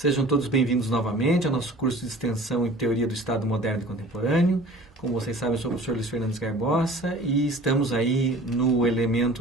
Sejam todos bem-vindos novamente ao nosso curso de extensão em Teoria do Estado Moderno e Contemporâneo. Como vocês sabem, eu sou o professor Luiz Fernandes Garbosa e estamos aí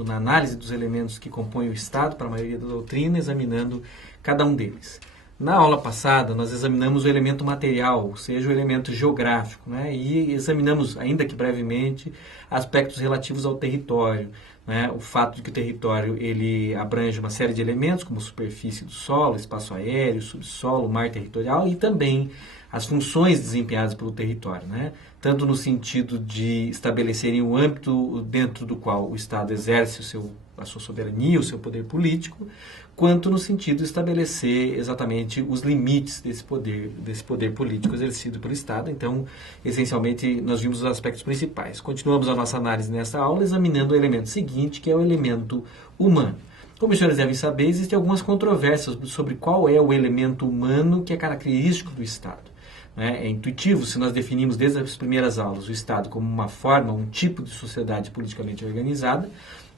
na análise dos elementos que compõem o Estado para a maioria da doutrina, examinando cada um deles. Na aula passada, nós examinamos o elemento material, ou seja, o elemento geográfico, né? E examinamos, ainda que brevemente, aspectos relativos ao território, né? O fato de que o território ele abrange uma série de elementos, como superfície do solo, espaço aéreo, subsolo, mar territorial, e também as funções desempenhadas pelo território, né? Tanto no sentido de estabelecerem um âmbito dentro do qual o Estado exerce a sua soberania, o seu poder político, quanto no sentido de estabelecer exatamente os limites desse poder político exercido pelo Estado. Então, essencialmente, nós vimos os aspectos principais. Continuamos a nossa análise nesta aula examinando o elemento seguinte, que é o elemento humano. Como os senhores devem saber, existem algumas controvérsias sobre qual é o elemento humano que é característico do Estado. É intuitivo se nós definimos desde as primeiras aulas o Estado como uma forma, um tipo de sociedade politicamente organizada.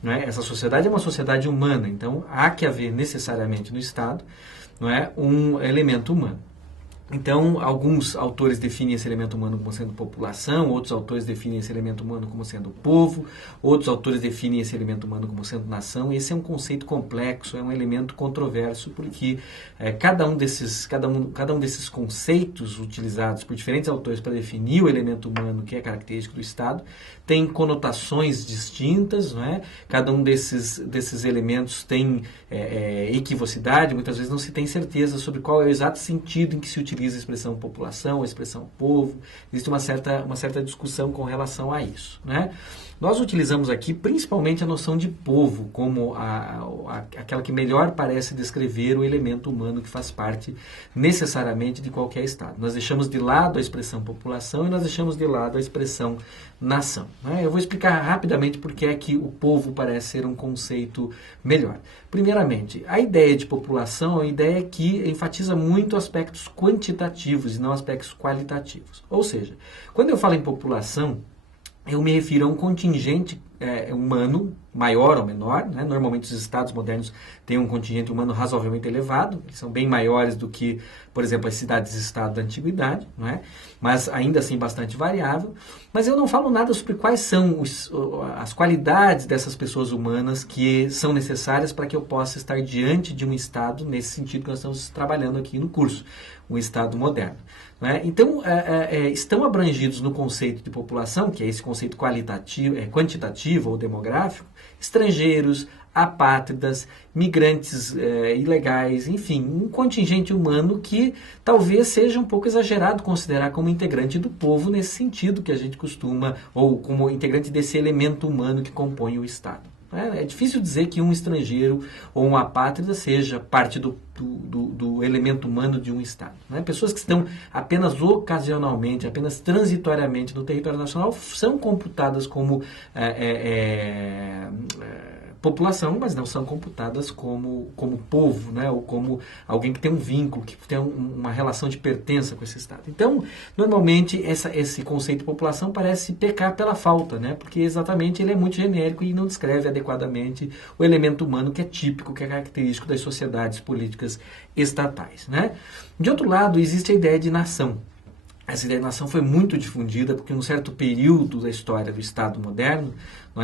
Não é? Essa sociedade é uma sociedade humana, então há que haver necessariamente no Estado, não é, um elemento humano. Então, alguns autores definem esse elemento humano como sendo população, outros autores definem esse elemento humano como sendo povo, outros autores definem esse elemento humano como sendo nação. Esse é um conceito complexo, é um elemento controverso, porque cada um desses conceitos utilizados por diferentes autores para definir o elemento humano que é característico do Estado tem conotações distintas, não é? Cada um desses elementos tem equivocidade, muitas vezes não se tem certeza sobre qual é o exato sentido em que se utiliza a expressão população, a expressão povo. Existe uma certa discussão com relação a isso, né? Nós utilizamos aqui principalmente a noção de povo como aquela que melhor parece descrever o elemento humano que faz parte necessariamente de qualquer Estado. Nós deixamos de lado a expressão população e nós deixamos de lado a expressão nação, né? Eu vou explicar rapidamente por que é que o povo parece ser um conceito melhor. Primeiramente, a ideia de população é uma ideia que enfatiza muito aspectos quantitativos e não aspectos qualitativos. Ou seja, quando eu falo em população, eu me refiro a um contingente humano, maior ou menor, né? Normalmente os estados modernos têm um contingente humano razoavelmente elevado, eles são bem maiores do que, por exemplo, as cidades-estado da antiguidade, não é? Mas ainda assim bastante variável. Mas eu não falo nada sobre quais são as qualidades dessas pessoas humanas que são necessárias para que eu possa estar diante de um estado, nesse sentido que nós estamos trabalhando aqui no curso, um estado moderno. Né? Então, estão abrangidos no conceito de população, que é esse conceito quantitativo ou demográfico, estrangeiros, apátridas, migrantes ilegais, enfim, um contingente humano que talvez seja um pouco exagerado considerar como integrante do povo nesse sentido que a gente costuma, ou como integrante desse elemento humano que compõe o Estado. É difícil dizer que um estrangeiro ou um apátrida seja parte do elemento humano de um Estado. Né? Pessoas que estão apenas ocasionalmente, apenas transitoriamente no território nacional são computadas como população, mas não são computadas como povo, né? Ou como alguém que tem um vínculo, que tem uma relação de pertença com esse Estado. Então, normalmente, esse conceito de população parece pecar pela falta, né? Porque exatamente ele é muito genérico e não descreve adequadamente o elemento humano que é típico, que é característico das sociedades políticas estatais, né? De outro lado, existe a ideia de nação. Essa ideia de nação foi muito difundida porque em um certo período da história do Estado moderno, não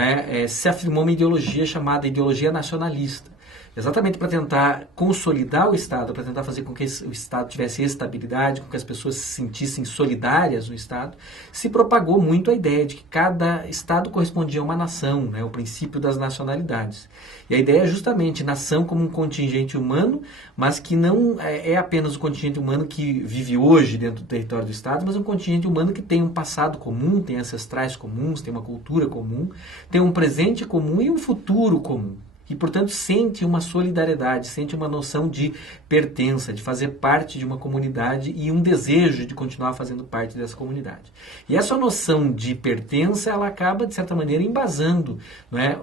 se afirmou uma ideologia chamada ideologia nacionalista. Exatamente para tentar consolidar o Estado, para tentar fazer com que o Estado tivesse estabilidade, com que as pessoas se sentissem solidárias no Estado, se propagou muito a ideia de que cada Estado correspondia a uma nação, né, o princípio das nacionalidades. E a ideia é justamente nação como um contingente humano, mas que não é apenas o contingente humano que vive hoje dentro do território do Estado, mas um contingente humano que tem um passado comum, tem ancestrais comuns, tem uma cultura comum, tem um presente comum e um futuro comum. E, portanto, sente uma solidariedade, sente uma noção de pertença, de fazer parte de uma comunidade e um desejo de continuar fazendo parte dessa comunidade. E essa noção de pertença, ela acaba, de certa maneira, embasando, não é,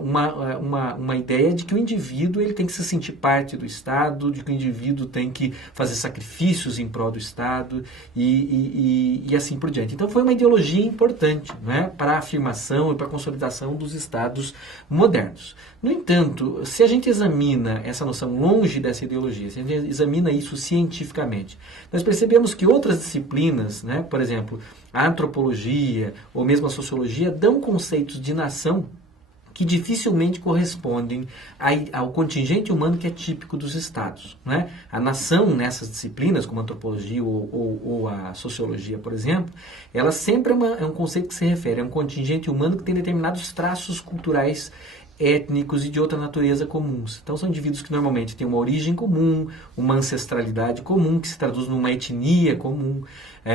uma ideia de que o indivíduo ele tem que se sentir parte do Estado, de que o indivíduo tem que fazer sacrifícios em prol do Estado e assim por diante. Então, foi uma ideologia importante, não é, para a afirmação e para a consolidação dos Estados modernos. No entanto, isso, se a gente examina essa noção longe dessa ideologia, se a gente examina isso cientificamente, nós percebemos que outras disciplinas, né, por exemplo, a antropologia ou mesmo a sociologia, dão conceitos de nação que dificilmente correspondem ao contingente humano que é típico dos estados. Né? A nação nessas disciplinas, como a antropologia ou a sociologia, por exemplo, ela sempre é um conceito que se refere a um contingente humano que tem determinados traços culturais, étnicos e de outra natureza comuns. Então são indivíduos que normalmente têm uma origem comum, uma ancestralidade comum, que se traduz numa etnia comum,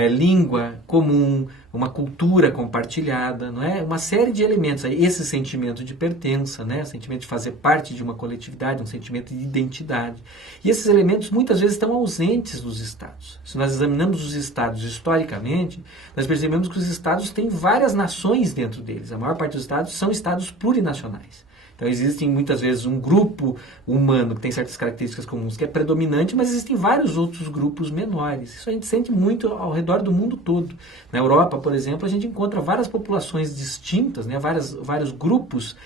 língua comum, uma cultura compartilhada, não é? Uma série de elementos. Aí, esse sentimento de pertença, né? O sentimento de fazer parte de uma coletividade, um sentimento de identidade. E esses elementos muitas vezes estão ausentes dos estados. Se nós examinamos os estados historicamente, nós percebemos que os estados têm várias nações dentro deles. A maior parte dos estados são estados plurinacionais. Então, existem muitas vezes um grupo humano que tem certas características comuns que é predominante, mas existem vários outros grupos menores. Isso a gente sente muito ao redor do mundo todo. Na Europa, por exemplo, a gente encontra várias populações distintas, né, vários grupos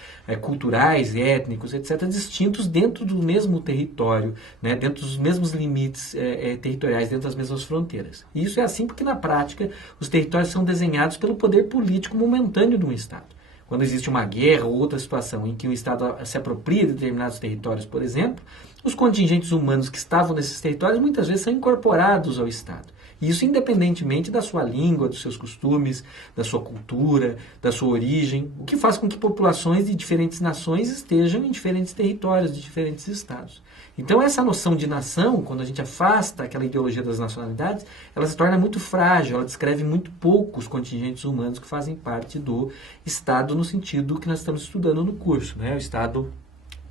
culturais, étnicos, etc., distintos dentro do mesmo território, né, dentro dos mesmos limites territoriais, dentro das mesmas fronteiras. E isso é assim porque, na prática, os territórios são desenhados pelo poder político momentâneo de um Estado. Quando existe uma guerra ou outra situação em que o Estado se apropria de determinados territórios, por exemplo, os contingentes humanos que estavam nesses territórios muitas vezes são incorporados ao Estado. E isso independentemente da sua língua, dos seus costumes, da sua cultura, da sua origem, o que faz com que populações de diferentes nações estejam em diferentes territórios de diferentes estados. Então essa noção de nação, quando a gente afasta aquela ideologia das nacionalidades, ela se torna muito frágil, ela descreve muito pouco os contingentes humanos que fazem parte do Estado no sentido que nós estamos estudando no curso, né? O Estado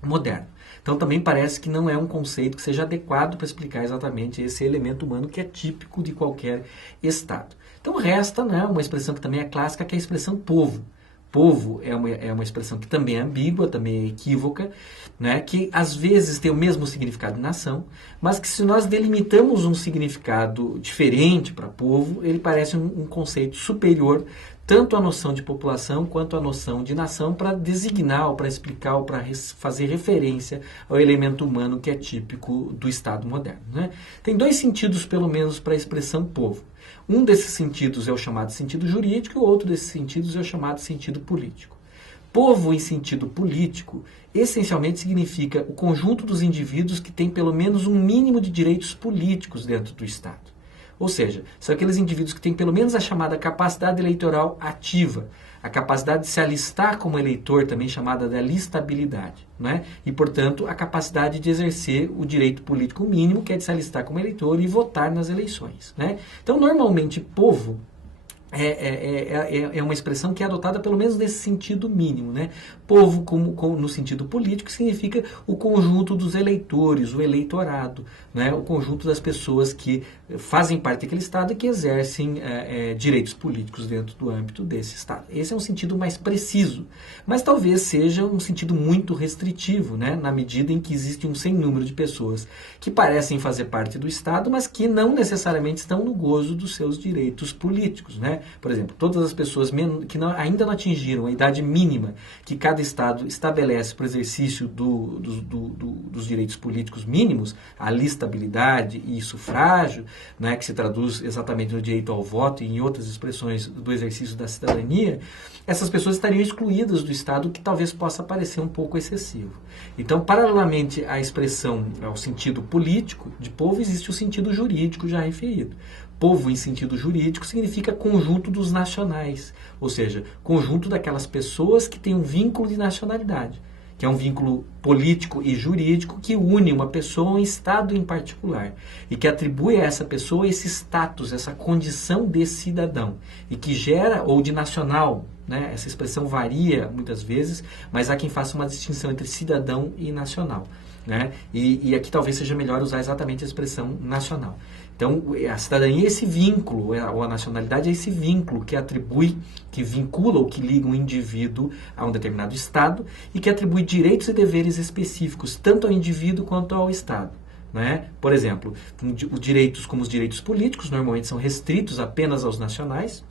moderno. Então também parece que não é um conceito que seja adequado para explicar exatamente esse elemento humano que é típico de qualquer Estado. Então resta, né, uma expressão que também é clássica, que é a expressão povo. Povo é uma expressão que também é ambígua, também é equívoca, né, que às vezes tem o mesmo significado de nação, mas que se nós delimitamos um significado diferente para povo, ele parece um conceito superior tanto à noção de população quanto à noção de nação para designar, ou para explicar, ou para fazer referência ao elemento humano que é típico do Estado moderno. Né? Tem dois sentidos, pelo menos, para a expressão povo. Um desses sentidos é o chamado sentido jurídico e o outro desses sentidos é o chamado sentido político. Povo em sentido político, essencialmente significa o conjunto dos indivíduos que tem pelo menos um mínimo de direitos políticos dentro do Estado. Ou seja, são aqueles indivíduos que têm pelo menos a chamada capacidade eleitoral ativa, a capacidade de se alistar como eleitor, também chamada de alistabilidade, né? E, portanto, a capacidade de exercer o direito político mínimo, que é de se alistar como eleitor e votar nas eleições, né? Então, normalmente, povo é uma expressão que é adotada pelo menos nesse sentido mínimo, né? Povo, no sentido político, significa o conjunto dos eleitores, o eleitorado, né? O conjunto das pessoas que fazem parte daquele Estado e que exercem direitos políticos dentro do âmbito desse Estado. Esse é um sentido mais preciso, mas talvez seja um sentido muito restritivo, né? Na medida em que existe um sem número de pessoas que parecem fazer parte do Estado, mas que não necessariamente estão no gozo dos seus direitos políticos, né? Por exemplo, todas as pessoas que ainda não atingiram a idade mínima que cada Estado estabelece para o exercício dos direitos políticos mínimos, a alistabilidade e sufrágio, né, que se traduz exatamente no direito ao voto e em outras expressões do exercício da cidadania, essas pessoas estariam excluídas do Estado, que talvez possa parecer um pouco excessivo. Então, paralelamente à expressão, ao sentido político de povo, existe o sentido jurídico já referido. Povo, em sentido jurídico, significa conjunto dos nacionais, ou seja, conjunto daquelas pessoas que têm um vínculo de nacionalidade, que é um vínculo político e jurídico que une uma pessoa a um Estado em particular e que atribui a essa pessoa esse status, essa condição de cidadão e que gera, ou de nacional, né? Essa expressão varia muitas vezes, mas há quem faça uma distinção entre cidadão e nacional, né? E aqui talvez seja melhor usar exatamente a expressão nacional. Então, a cidadania é esse vínculo, ou a nacionalidade é esse vínculo que atribui, que vincula ou que liga um indivíduo a um determinado Estado e que atribui direitos e deveres específicos, tanto ao indivíduo quanto ao Estado. Né? Por exemplo, os direitos como os direitos políticos normalmente são restritos apenas aos nacionais,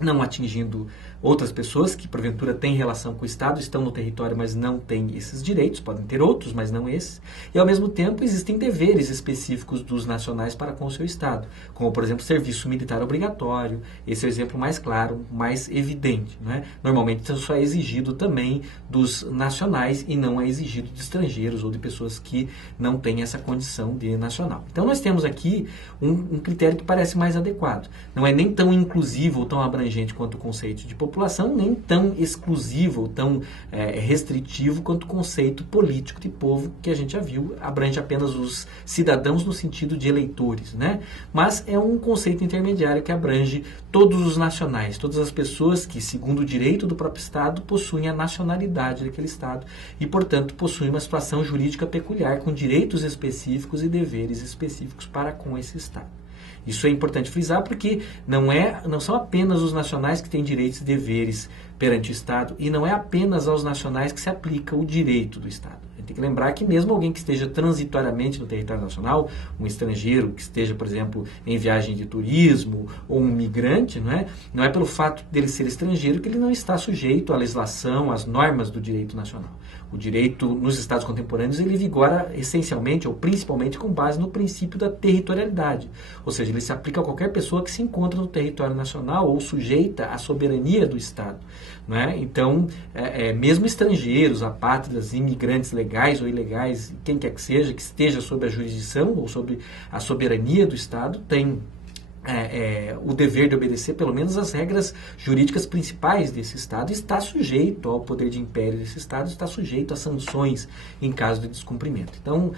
não atingindo outras pessoas que porventura têm relação com o Estado, estão no território, mas não têm esses direitos, podem ter outros, mas não esses. E ao mesmo tempo existem deveres específicos dos nacionais para com o seu Estado, como por exemplo serviço militar obrigatório. Esse é o exemplo mais claro, mais evidente, né? Normalmente isso só é exigido também dos nacionais e não é exigido de estrangeiros ou de pessoas que não têm essa condição de nacional. Então nós temos aqui um critério que parece mais adequado. Não é nem tão inclusivo ou tão abrangente quanto o conceito de população, nem tão exclusivo ou tão restritivo quanto o conceito político de povo, que a gente já viu, abrange apenas os cidadãos no sentido de eleitores, né? Mas é um conceito intermediário que abrange todos os nacionais, todas as pessoas que, segundo o direito do próprio Estado, possuem a nacionalidade daquele Estado e, portanto, possuem uma situação jurídica peculiar, com direitos específicos e deveres específicos para com esse Estado. Isso é importante frisar porque não são apenas os nacionais que têm direitos e deveres perante o Estado e não é apenas aos nacionais que se aplica o direito do Estado. A gente tem que lembrar que mesmo alguém que esteja transitoriamente no território nacional, um estrangeiro que esteja, por exemplo, em viagem de turismo ou um migrante, não é pelo fato dele ser estrangeiro que ele não está sujeito à legislação, às normas do direito nacional. O direito nos Estados contemporâneos ele vigora essencialmente ou principalmente com base no princípio da territorialidade, ou seja, ele se aplica a qualquer pessoa que se encontra no território nacional ou sujeita à soberania do Estado. Então, mesmo estrangeiros, apátridas, imigrantes legais ou ilegais, quem quer que seja, que esteja sob a jurisdição ou sob a soberania do Estado, tem o dever de obedecer pelo menos as regras jurídicas principais desse Estado, está sujeito ao poder de império desse Estado, está sujeito a sanções em caso de descumprimento. Então,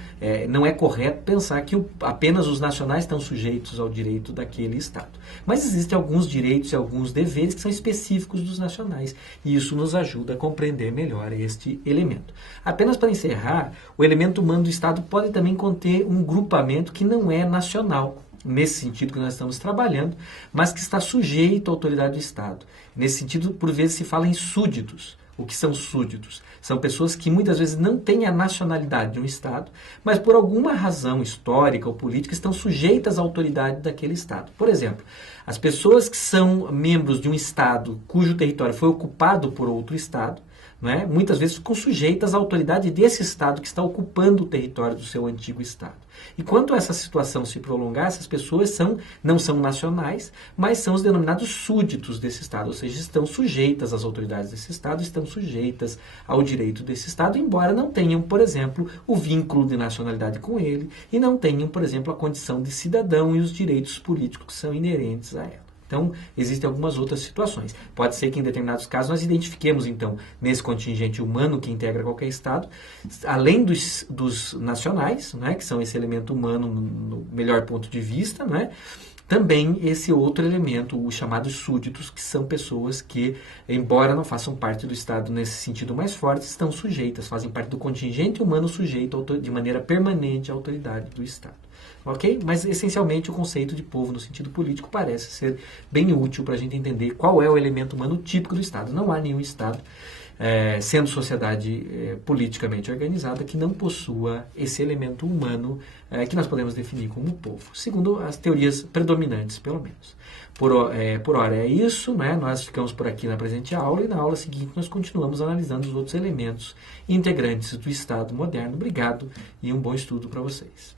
não é correto pensar que apenas os nacionais estão sujeitos ao direito daquele Estado. Mas existem alguns direitos e alguns deveres que são específicos dos nacionais, e isso nos ajuda a compreender melhor este elemento. Apenas para encerrar, o elemento humano do Estado pode também conter um grupamento que não é nacional, nesse sentido que nós estamos trabalhando, mas que está sujeito à autoridade do Estado. Nesse sentido, por vezes se fala em súditos. O que são súditos? São pessoas que muitas vezes não têm a nacionalidade de um Estado, mas por alguma razão histórica ou política estão sujeitas à autoridade daquele Estado. Por exemplo, as pessoas que são membros de um Estado cujo território foi ocupado por outro Estado, muitas vezes ficam sujeitas à autoridade desse Estado que está ocupando o território do seu antigo Estado. E quanto essa situação se prolongar, essas pessoas não são nacionais, mas são os denominados súditos desse Estado, ou seja, estão sujeitas às autoridades desse Estado, estão sujeitas ao direito desse Estado, embora não tenham, por exemplo, o vínculo de nacionalidade com ele e não tenham, por exemplo, a condição de cidadão e os direitos políticos que são inerentes a ela. Então, existem algumas outras situações. Pode ser que em determinados casos nós identifiquemos, então, nesse contingente humano que integra qualquer Estado, além dos nacionais, que são esse elemento humano no melhor ponto de vista, também esse outro elemento, os chamados súditos, que são pessoas que, embora não façam parte do Estado nesse sentido mais forte, estão sujeitas, fazem parte do contingente humano sujeito de maneira permanente à autoridade do Estado. Ok? Mas, essencialmente, o conceito de povo no sentido político parece ser bem útil para a gente entender qual é o elemento humano típico do Estado. Não há nenhum Estado, sendo sociedade politicamente organizada, que não possua esse elemento humano que nós podemos definir como povo, segundo as teorias predominantes, pelo menos. Por hora é isso, nós ficamos por aqui na presente aula e na aula seguinte nós continuamos analisando os outros elementos integrantes do Estado moderno. Obrigado e um bom estudo para vocês.